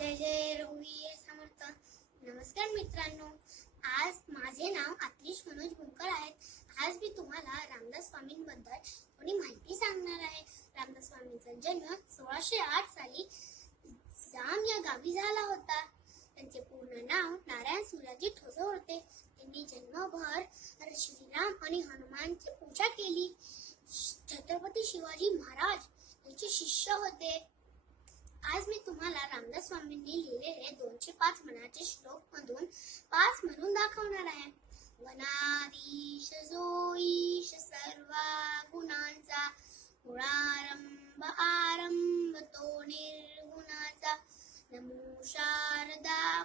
जय जय रघुवीर समर्थ. नमस्कार मित्रांनो, आज माझे नाव आतिश मनोज भोकर आहे. आज मी तुम्हाला रामदास स्वामींबद्दल थोडी माहिती सांगणार आहे. रामदास स्वामींचा जन्म 1608 साली जाम या गावी झाला होता. त्यांचे पूर्ण नाव नारायण सुराजी ठोसर होते. त्यांनी जन्मभर श्रीराम आणि हनुमानची पूजा केली. छत्रपती शिवाजी महाराज यांचे शिष्य होते. आज मी तुम्हाला रामदास स्वामींनी लिहिलेले 205 मनाचे श्लोक मधून 5 म्हणून दाखवणार आहे. गणाधीश जो ईश सर्वा गुणांचा, गुणारंभ आरंभ तो निर्गुणाचा, नमो शारदा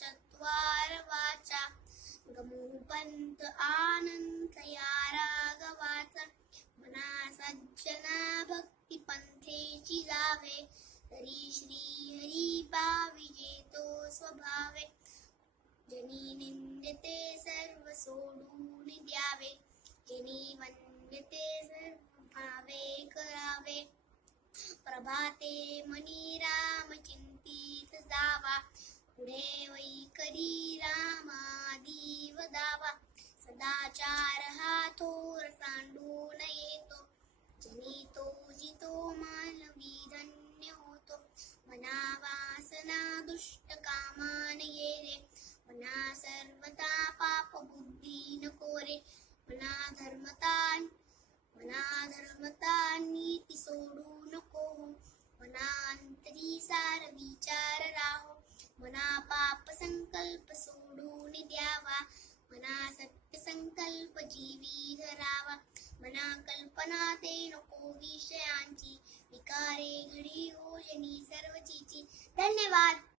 चत्वार वाचा, गमो पंत आनंद या राघवाचा, मना सज्जना भक्ती पंथेची जावे, हरी श्री हरी पाविजे तो स्वभावे, जनी निंदते सर्व सोडून द्यावे, जनी वंदते सर्व भावे करावे, प्रभाते मनी राम चिंतित जावा, पुढे वैखरी रामादीव दावा, सदाचार हा थोर सांडून येतो, जनी तो जितो मानवी धन्य होतो, मना वासना दुष्ट कामान येरे, मना सर्वता पाप बुद्धी नको रे, मना धर्मता नीती सोडू नको, मना अंतरी सार विचार राहो, मना पाप संकल्प सोडून द्यावा, मना सत्य संकल्प जीवी धरावा, मना कल्पना ते नको विषयांची, विकारे घडी हो जनी सर्वचीची. धन्यवाद.